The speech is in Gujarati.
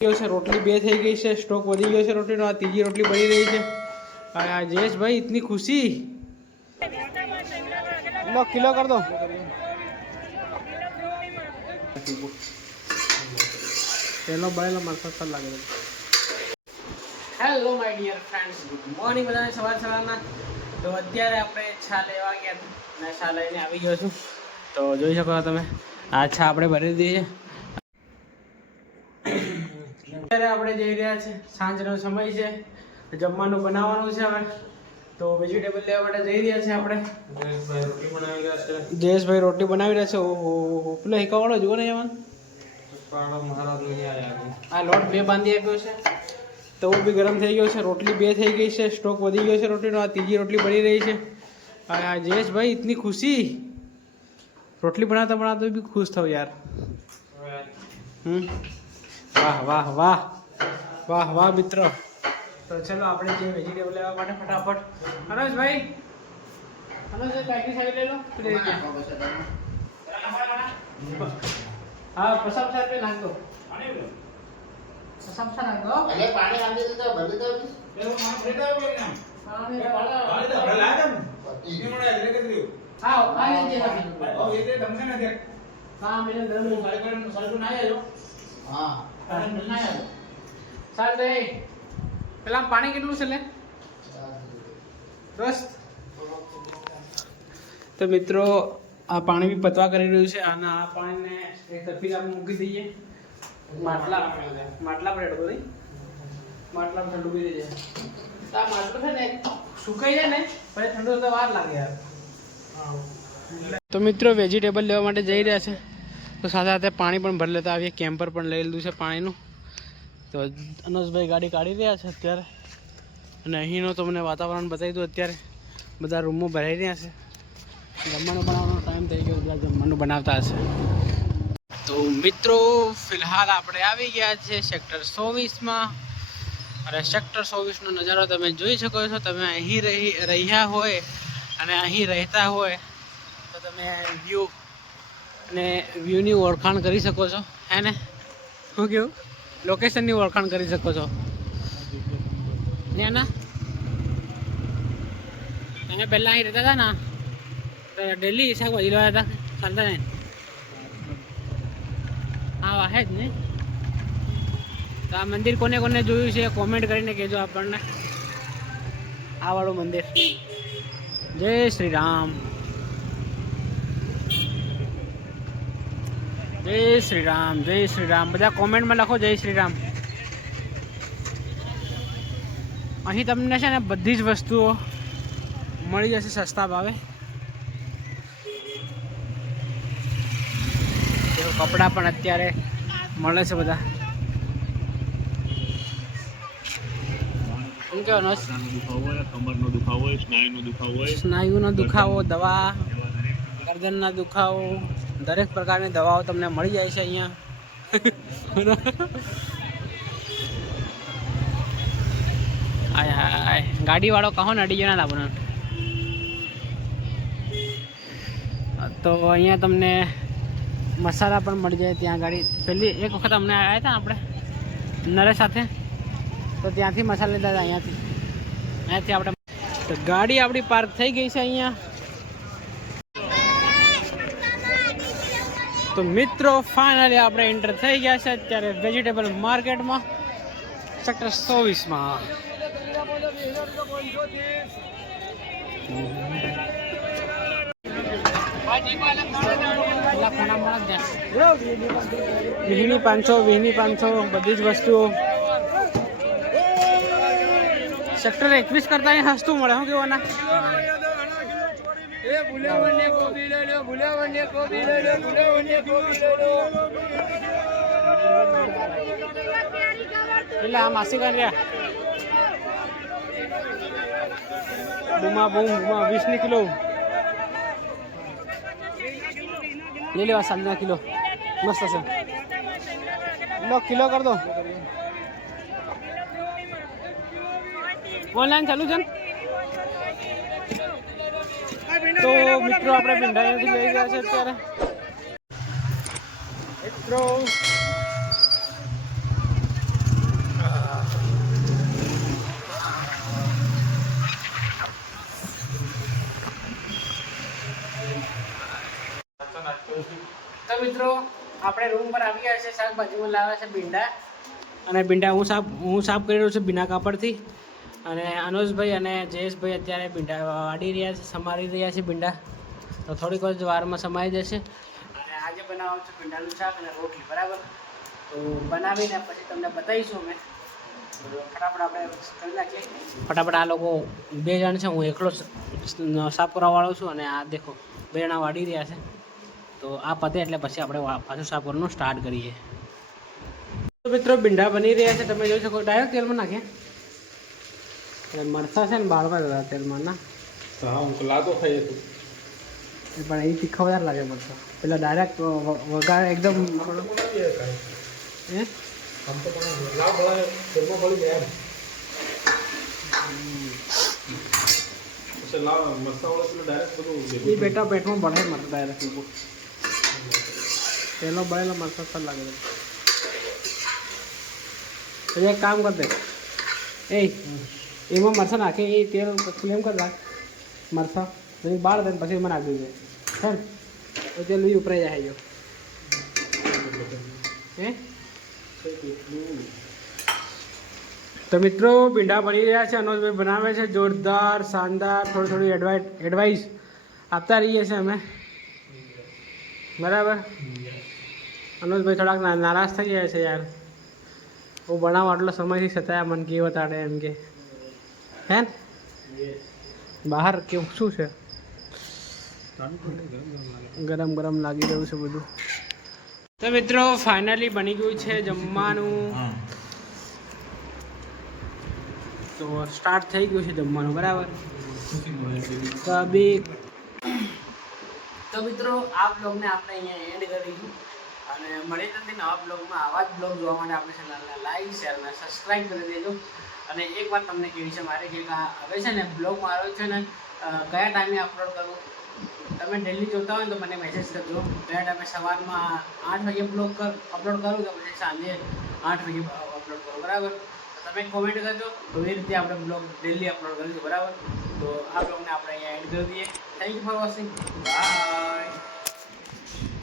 रोटली बे थी गई है, स्टॉक वधी गयो है रोटली। आ तीजी रोटली बनी रही है। जयेश भाई इतनी खुशी, लो किलो कर दो। चलो बड़े मस्त लगे। Hello my dear friends, good morning बधाने सवार सवाરના। तो અત્યારે આપણે છા લેવા ગયા હતા અને છા લઈને આવી ગયો છું। તો જોઈ શકો છો તમે, આ છા આપણે ભરી દીધી છે। અત્યારે આપણે જઈ રહ્યા છે, સાંજનો સમય છે, જમવાનું બનાવવાનું છે હવે। તો વેજીટેબલ લેવા માટે જઈ રહ્યા છે આપણે। જયેશભાઈ રોટી બનાવી રહ્યા છે। ઓહો, પેલો હિકાવાળો જુઓ ને એમાં આ લોટ બે બાંધી આપ્યો છે। तो वो भी गरम थी गयो है, रोटली बे थी गई है, स्टॉक वधी गयो है रोटली। आ तीजी रोटली बनी रही है। जयेश भाई इतनी खुशी, रोटली बनाता बनाता भी खुश थो यार। वाह वाह वाह वाह वाह मित्रों। तो चलो આપણે જે વેજીટેબલ લેવા માટે ફટાફટ હનોજ ભાઈ પેકેટ સાઈડ ले लो। हाँ प्रसाद साहब पे नाख दो, सब नाख दो। पहले पानी डाल दे तो भर दे। पेलो मां भेटा हो गया ना पानी डाल भला दम ये मोड़ा ले के दियो। हां पानी दे अभी ओ ये दे दम ना देख। हां मेरे घर में सारे ना आयो। हां पानी ना आयो साल दे। પેલા પાણી કેટલું છે લે દોસ્ત? તો મિત્રો આ પાણી બી પતવા કરી રહ્યું છે અને આ પાણીને એક તપેલામાં મૂકી દઈએ। માટલા પર હેડો નહીં, માટલા પર ઠંડુ કરી દેજે। તો આ માટલું છે ને સુકાઈ જાય ને પછી ઠંડુ થતા વાર લાગે યાર। તો મિત્રો વેજીટેબલ લેવા માટે જઈ રહ્યા છે, તો સાથે સાથે પાણી પણ ભરી લેતા આવીએ। કેમ્પર પણ લઈ લીધું છે પાણીનું। તો અનસભાઈ ગાડી કાઢી રહ્યા છે અત્યારે, અને અહીંનો તમને વાતાવરણ બતાવી દઉં। અત્યારે બધા રૂમો ભરાઈ રહ્યા છે, જમવાનું બનાવવાનો ટાઈમ થઈ ગયો, બધા જમવાનું બનાવતા હશે। તો મિત્રો ફિલહાલ આપણે આવી ગયા છે સેક્ટર 24માં, અને સેક્ટર 24નો નજારો તમે જોઈ શકો છો। તમે અહીં રહ્યા હોય અને અહીં રહેતા હોય તો તમે વ્યૂ અને વ્યૂની ઓળખાણ કરી શકો છો, હે ને? શું કેવું? લોકેશનની ઓળખાણ કરી શકો છો ને? તમે પહેલાં અહીં રહેતા હતા ને તો ડેલી શાકભાજી લેવા હતા ચાલતા જાય। હા વાહે જ ને। તો આ મંદિર કોને કોને જોયું છે કોમેન્ટ કરીને કહેજો આપણને। આ વાળું મંદિર। જય શ્રી રામ, જય શ્રી રામ, જય શ્રી રામ। બધા કોમેન્ટમાં લખો જય શ્રી રામ। અહીં તમને છે ને બધી જ વસ્તુઓ મળી જશે સસ્તા ભાવે। કપડાં પણ અત્યારે મળે છે બધા। શું કહેવાનો? સ્નાયુનો દુખાવો, દવા, ગરદનના દુખાવો, દરેક પ્રકારની દવાઓ તમને મળી જાય છે અહીંયા। હાય હાય, ગાડીવાળો કહો ને અડી ગયો ના લાવવાનો। તો અહીંયા તમને મસાલા પણ મળી જાય ત્યાં ગાડી। પહેલી એક વખત અમને આવ્યા હતા આપણે નરેશ સાથે, તો ત્યાંથી મસાલા લીધા હતા અહીંયાથી આપણે। તો ગાડી આપણી પાર્ક થઈ ગઈ છે અહીંયા। તો મિત્રો ફાઇનલી આપણે એન્ટર થઈ ગયા છે અત્યારે વેજીટેબલ માર્કેટમાં, સેક્ટર 24માં। વીહની 500 બધી જ વસ્તુઓ સેક્ટર 21 કરતા અહીં સસ્તું મળે। શું કહેવાના? એટલે આ માસી કાન રહ્યા બુમા 20 કિલો ले लेवा। सालना किलो मस्त है, लो किलो कर दो। ऑनलाइन चालू जन। तो मित्रों આપણે ભીંડાથી લઈ ગયા છે અત્યારે। મિત્રો મિત્રો આપણે રૂમ પર આવી ગયા છે. શાકભાજીમાં લાવ્યા છે ભીંડા, અને ભીંડા હું સાફ કરી રહ્યો છું ભીના કાપડથી. અને અનુજભાઈ અને જયેશભાઈ અત્યારે ભીંડા વાડી રહ્યા છે, સમારી રહ્યા છે ભીંડા. તો થોડીક જ વારમાં સમાઈ જશે. અને આજે બનાવવાનું છે ભીંડાનું શાક અને રોટલી, બરાબર. તો બનાવીને પછી તમને બતાવીશું અમે. ફટાફટ આપણે કરી નાખીએ. ફટાફટ આ લોકો 2 જણ છે, હું એકલો સાફ કરવાવાળો છું. અને આ દેખો 2 જણા વાડી રહ્યા છે. તો આ પતે એટલે પછી આપણે પાછું સાફ કરવાનું સ્ટાર્ટ કરીએ. તો મિત્રો ભીંડા બની રહ્યા છે, તમે જોઈ શકો. ડાયરેક્ટ તેલમાં નાખ્યા. મરસા છે ને બાળવા હતા તેલમાં ના. હા હું લાગો ખાઈ હતું પણ એ તીખા વધારે લાગે મરસા. પેલા ડાયરેક્ટ વઘાર એકદમ હે આમ તો પણ લાવ ભળાય તેલમાં ભળી જાય એમ. પછી લાવ મસાલો પેલો ડાયરેક્ટ બધું એ બેટા પેટમાં ભળે મરસા ડાયરેક્ટ લોકો. તેલો બળેલો મરસા સર લાગે છે. એક કામ કર દે, એમાં મરસા નાખે એ તેલ ફ્લેમ કરી નાખ. મરસા પછી બાળ દે પછી એમાં નાખી દે હે ને. તો તેલ બી ઉપરાઈ જાય. હે તો મિત્રો ભીંડા બની રહ્યા છે. અનુજભાઈ બનાવે છે જોરદાર શાનદાર. થોડી એડવાઇસ આપતા રહીએ છીએ અમે, બરાબર. અનુજભાઈ થોડાક નારાજ થઈ ગયા છે યાર. હું બનાવું આટલો સમયથી છતાં મને કેવો તાડે એમ કે હે ને. બહાર કેવું શું છે? ગરમ ગરમ લાગી રહ્યું છે બધું. તો મિત્રો ફાઇનલી બની ગયું છે જમવાનું. તો સ્ટાર્ટ થઈ ગયું છે જમવાનું, બરાબર. તો મિત્રો આ બ્લોગને આપણે અહીંયા એન્ડ કરીશું. અને મળી નથી નવા બ્લોગમાં. આવા જ બ્લોગ જોવા માટે આપણે ચેનલને લાઈક શેર અને સબસ્ક્રાઈબ કરી દેજો. અને એક વાત તમને કહેવી છે મારે કે હવે છે ને બ્લોગ મારો છે ને કયા ટાઈમે અપલોડ કરું. તમે ડેલી જોતા હોય ને તો મને મેસેજ કરજો. કયા ટાઈમે સવારમાં 8 વાગે અપલોડ કરું તો પછી સાંજે 8 વાગે અપલોડ કરું, બરાબર. તમે કોમેન્ટ કરજો તો એ રીતે આપણે બ્લોગ ડેલી અપલોડ કરીશું, બરાબર. તો આ બ્લોગને આપણે અહીંયા એન્ડ કરી દઈએ. Thank you for watching. By.